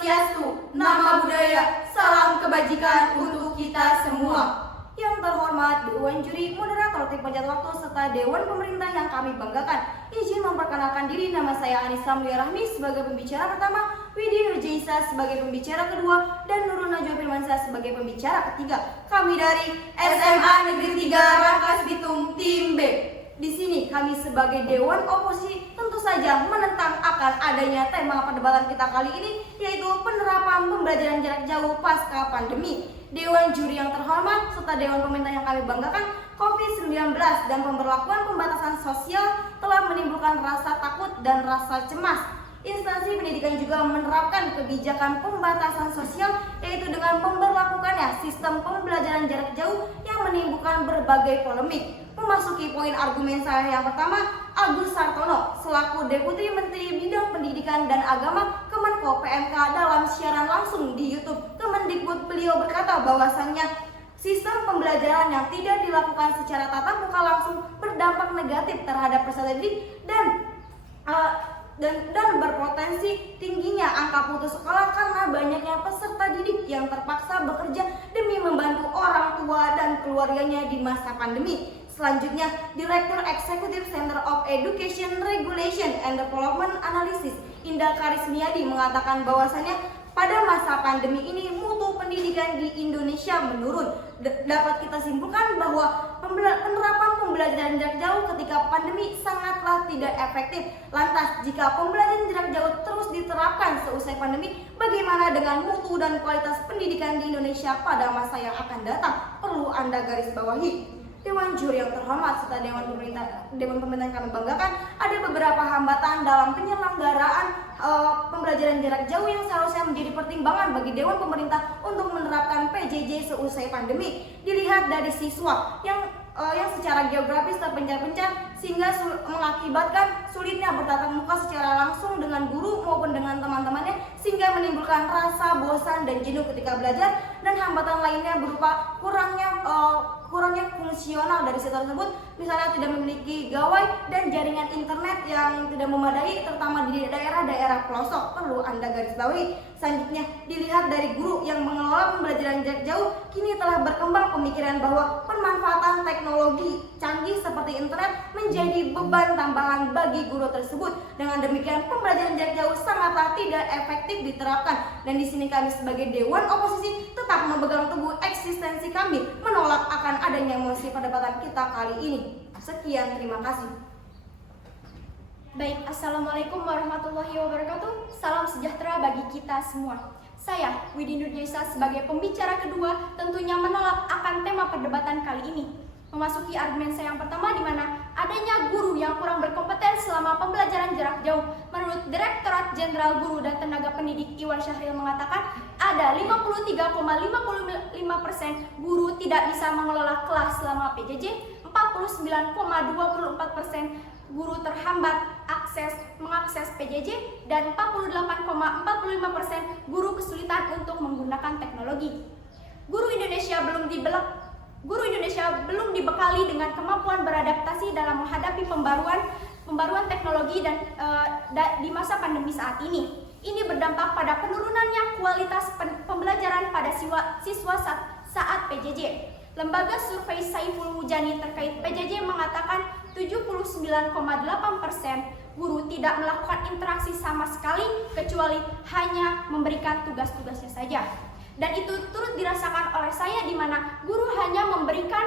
Swastiastu, Nama Budaya, Salam Kebajikan untuk kita semua. Yang terhormat Dewan Juri, Moderator Tim Pencatat Waktu, serta Dewan Pemerintah yang kami banggakan. Izin memperkenalkan diri, nama saya Anissa Mulia Rahmi sebagai pembicara pertama, Widi Nurjaisa sebagai pembicara kedua, dan Nurul Najwa Firmansyah sebagai pembicara ketiga. Kami dari SMA Negeri 3 Rangkas Bitung, Tim B. Di sini kami sebagai Dewan Oposisi tentu saja menentang akan adanya tema perdebatan kita kali ini, yaitu penerapan pembelajaran jarak jauh pasca pandemi. Dewan Juri yang terhormat serta Dewan Pemerintah yang kami banggakan, COVID-19 dan pemberlakuan pembatasan sosial telah menimbulkan rasa takut dan rasa cemas. Instansi pendidikan juga menerapkan kebijakan pembatasan sosial, yaitu dengan memberlakukannya sistem pembelajaran jarak jauh yang menimbulkan berbagai polemik. Memasuki poin argumen saya yang pertama, Agus Sartono selaku Deputi Menteri Bidang Pendidikan dan Agama Kemenko PMK dalam siaran langsung di YouTube Kemendikbud, beliau berkata bahwasannya sistem pembelajaran yang tidak dilakukan secara tatap muka langsung berdampak negatif terhadap peserta didik dan berpotensi tingginya angka putus sekolah karena banyaknya peserta didik yang terpaksa bekerja demi membantu orang tua dan keluarganya di masa pandemi. Selanjutnya, Direktur Eksekutif Center of Education Regulation and Development Analysis, Indah Karismiadi, mengatakan bahwasannya pada masa pandemi ini mutu pendidikan di Indonesia menurun. Dapat kita simpulkan bahwa penerapan pembelajaran jarak jauh ketika pandemi sangatlah tidak efektif. Lantas, jika pembelajaran jarak jauh terus diterapkan seusai pandemi, bagaimana dengan mutu dan kualitas pendidikan di Indonesia pada masa yang akan datang? Perlu Anda garis bawahi. Dewan Juri yang terhormat serta Dewan Pemerintah yang kami banggakan, ada beberapa hambatan dalam penyelenggaraan pembelajaran jarak jauh yang seharusnya menjadi pertimbangan bagi Dewan Pemerintah untuk menerapkan PJJ seusai pandemi. Dilihat dari siswa yang secara geografis terpencar-pencar sehingga mengakibatkan sulitnya bertatap muka secara langsung dengan guru maupun dengan teman-temannya, sehingga menimbulkan rasa bosan dan jenuh ketika belajar, dan hambatan lainnya berupa kurangnya fungsional dari sektor tersebut, misalnya tidak memiliki gawai dan jaringan internet yang tidak memadai, terutama di daerah-daerah pelosok. Perlu Anda garis bawahi. Selanjutnya, dilihat dari guru yang mengelola pembelajaran jarak jauh, kini telah berkembang pemikiran bahwa pemanfaatan teknologi canggih seperti internet menjadi beban tambahan bagi guru tersebut. Dengan demikian, pembelajaran jarak jauh sangatlah tidak efektif diterapkan. Dan di sini kami sebagai Dewan Oposisi tetap memegang teguh eksistensi kami menolak akan adanya mosi perdebatan kita kali ini. Sekian, terima kasih. Baik, Assalamualaikum warahmatullahi wabarakatuh. Salam sejahtera bagi kita semua. Saya, Widi Nurjaisa, sebagai pembicara kedua tentunya menolak akan tema perdebatan kali ini. Memasuki argumen saya yang pertama, di mana adanya guru yang kurang berkompeten selama pembelajaran jarak jauh. Menurut Direktorat Jenderal Guru dan Tenaga Pendidik Iwan Syahril mengatakan ada 53,55% guru tidak bisa mengelola kelas selama PJJ, 49,24% guru terhambat mengakses PJJ, dan 48,45% guru kesulitan untuk menggunakan teknologi. Guru Indonesia belum dibekali dengan kemampuan beradaptasi dalam menghadapi pembaruan teknologi dan di masa pandemi saat ini. Ini berdampak pada penurunannya kualitas pembelajaran pada siswa saat PJJ. Lembaga survei Saiful Mujani terkait PJJ mengatakan 79,8% guru tidak melakukan interaksi sama sekali kecuali hanya memberikan tugas-tugasnya saja. Dan itu turut dirasakan oleh saya, di mana guru hanya memberikan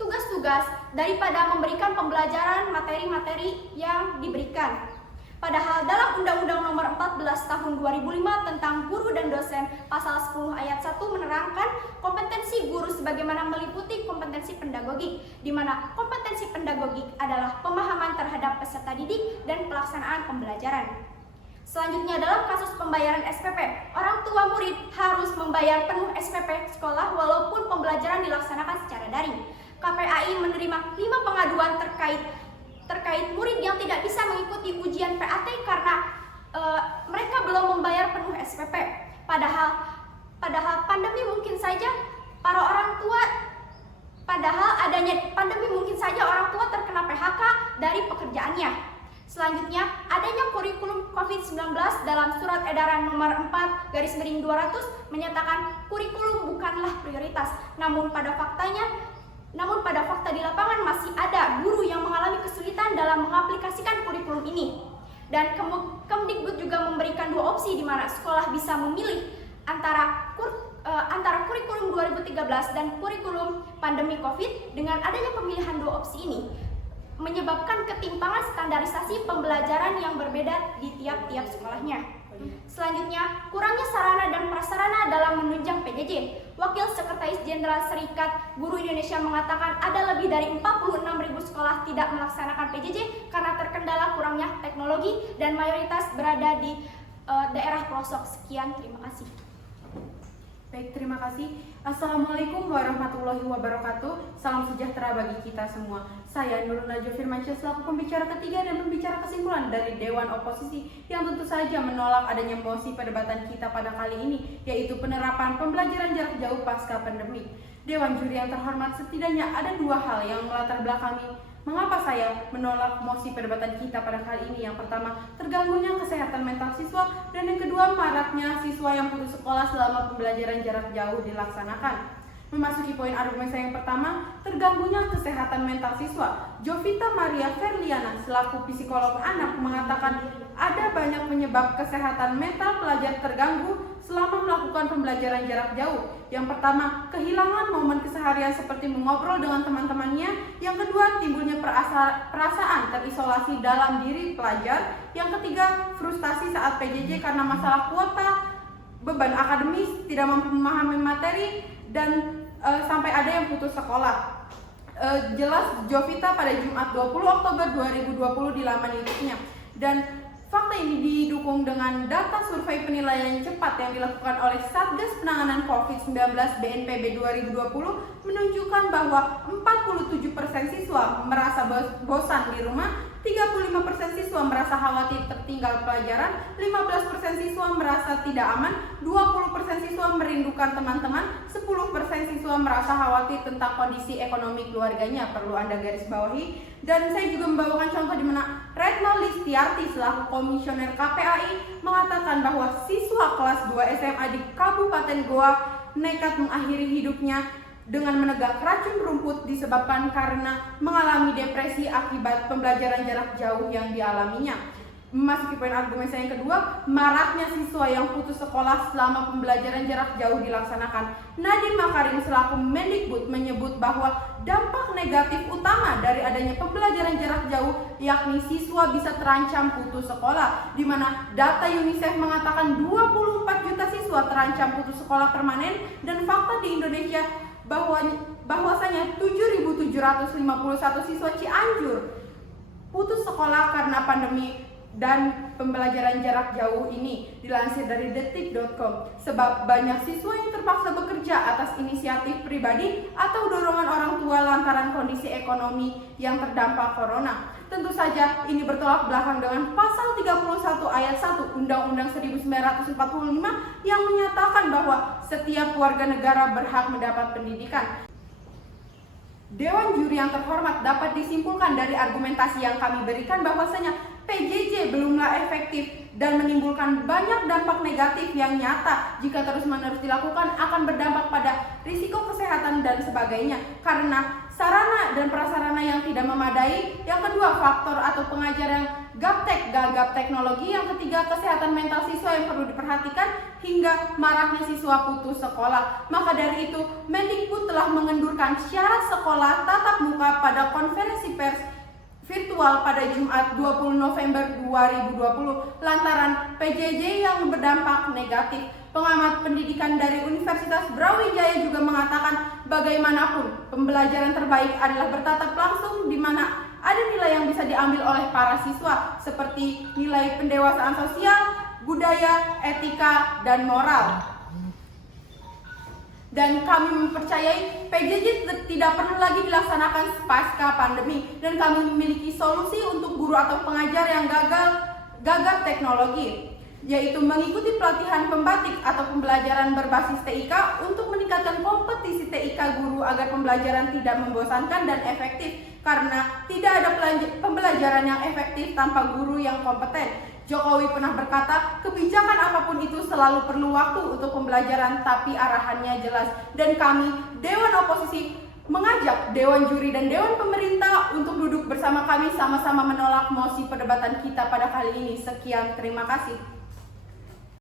tugas-tugas daripada memberikan pembelajaran materi-materi yang diberikan. Padahal dalam Undang-Undang Nomor 14 Tahun 2005 tentang Guru dan Dosen Pasal 10 Ayat 1 menerangkan kompetensi guru sebagaimana meliputi kompetensi pedagogik, di mana kompetensi pedagogik adalah pemahaman terhadap peserta didik dan pelaksanaan pembelajaran. Selanjutnya, dalam kasus pembayaran SPP, orang tua murid harus membayar penuh SPP sekolah walaupun pembelajaran dilaksanakan secara daring. KPAI menerima 5 pengaduan terkait murid yang tidak bisa mengikuti ujian PAT karena mereka belum membayar penuh SPP. Padahal pandemi mungkin saja orang tua terkena PHK dari pekerjaannya. Selanjutnya, ada adanya kurikulum COVID-19 dalam Surat Edaran Nomor 4/200 menyatakan kurikulum bukanlah prioritas. Namun pada fakta di lapangan masih ada guru yang mengalami kesulitan dalam mengaplikasikan kurikulum ini. Dan Kemdikbud juga memberikan dua opsi di mana sekolah bisa memilih antara kurikulum 2013 dan kurikulum pandemi COVID. Dengan adanya pemilihan dua opsi ini menyebabkan ketimpangan standarisasi pembelajaran yang berbeda di tiap-tiap sekolahnya. Selanjutnya, kurangnya sarana dan prasarana dalam menunjang PJJ. Wakil Sekretaris Jenderal Serikat Guru Indonesia mengatakan ada lebih dari 46.000 sekolah tidak melaksanakan PJJ karena terkendala kurangnya teknologi dan mayoritas berada di daerah pelosok. Sekian, terima kasih. Baik, terima kasih. Assalamualaikum warahmatullahi wabarakatuh. Salam sejahtera bagi kita semua. Saya Nurul Najwa Firmansyah selaku pembicara ketiga dan pembicara kesimpulan dari Dewan Oposisi yang tentu saja menolak adanya mosi perdebatan kita pada kali ini, yaitu penerapan pembelajaran jarak jauh pasca pandemi. Dewan juri yang terhormat, setidaknya ada dua hal yang melatar belakangi mengapa saya menolak mosi perdebatan kita pada kali ini. Yang pertama, terganggunya kesehatan mental siswa, dan yang kedua, maraknya siswa yang putus sekolah selama pembelajaran jarak jauh dilaksanakan. Memasuki poin argumen saya yang pertama, terganggunya kesehatan mental siswa. Jovita Maria Ferliana selaku psikolog anak mengatakan ada banyak penyebab kesehatan mental pelajar terganggu selama melakukan pembelajaran jarak jauh. Yang pertama, kehilangan momen keseharian seperti mengobrol dengan teman-temannya. Yang kedua, timbulnya perasaan terisolasi dalam diri pelajar. Yang ketiga, frustasi saat PJJ karena masalah kuota, beban akademis, tidak mampu memahami materi, dan sampai ada yang putus sekolah. Jelas Jovita pada Jumat 20 Oktober 2020 di laman YouTube-nya. Dan fakta ini didukung dengan data survei penilaian cepat yang dilakukan oleh Satgas Penanganan COVID-19 BNPB 2020 menunjukkan bahwa 47% siswa merasa bosan di rumah, 35% siswa merasa khawatir tertinggal pelajaran, 15% siswa merasa tidak aman, 20% siswa merindukan teman-teman, 10% siswa merasa khawatir tentang kondisi ekonomi keluarganya. Perlu Anda garis bawahi. Dan saya juga membawakan contoh di mana Retno Listiarti selaku komisioner KPAI mengatakan bahwa siswa kelas 2 SMA di Kabupaten Goa nekat mengakhiri hidupnya dengan menegak racun rumput disebabkan karena mengalami depresi akibat pembelajaran jarak jauh yang dialaminya. Memasuki poin argumen saya yang kedua, maraknya siswa yang putus sekolah selama pembelajaran jarak jauh dilaksanakan. Nadiem Makarim selaku Mendikbud menyebut bahwa dampak negatif utama dari adanya pembelajaran jarak jauh yakni siswa bisa terancam putus sekolah, di mana data UNICEF mengatakan 24 juta siswa terancam putus sekolah permanen, dan fakta di Indonesia bahwasanya 7.751 siswa Cianjur putus sekolah karena pandemi dan pembelajaran jarak jauh ini, dilansir dari detik.com. Sebab banyak siswa yang terpaksa bekerja atas inisiatif pribadi atau dorongan orang tua lantaran kondisi ekonomi yang terdampak corona. Tentu saja ini bertolak belakang dengan pasal 31 ayat 1 Undang-Undang 1945 yang menyatakan bahwa setiap warga negara berhak mendapat pendidikan. Dewan juri yang terhormat, dapat disimpulkan dari argumentasi yang kami berikan bahwasanya PJJ belumlah efektif dan menimbulkan banyak dampak negatif yang nyata. Jika terus-menerus dilakukan akan berdampak pada risiko kesehatan dan sebagainya, karena sarana dan prasarana yang tidak memadai. Yang kedua, faktor atau pengajar yang gaptek, gagap teknologi. Yang ketiga, kesehatan mental siswa yang perlu diperhatikan, hingga maraknya siswa putus sekolah. Maka dari itu, Mendikbud telah mengendurkan syarat sekolah tatap muka pada konferensi pers virtual pada Jumat 20 November 2020 lantaran PJJ yang berdampak negatif. Pengamat pendidikan dari Universitas Brawijaya juga mengatakan bagaimanapun pembelajaran terbaik adalah bertatap langsung, di mana ada nilai yang bisa diambil oleh para siswa seperti nilai pendewasaan sosial, budaya, etika, dan moral. Dan kami mempercayai PJJ tidak perlu lagi dilaksanakan pasca pandemi, dan kami memiliki solusi untuk guru atau pengajar yang gagap teknologi, yaitu mengikuti pelatihan pembatik atau pembelajaran berbasis TIK untuk meningkatkan kompetisi TIK guru agar pembelajaran tidak membosankan dan efektif, karena tidak ada pembelajaran pembelajaran yang efektif tanpa guru yang kompeten. Jokowi pernah berkata, kebijakan apapun itu selalu perlu waktu untuk pembelajaran, tapi arahannya jelas. Dan kami, Dewan Oposisi, mengajak Dewan Juri dan Dewan Pemerintah untuk duduk bersama kami sama-sama menolak mosi perdebatan kita pada kali ini. Sekian, terima kasih.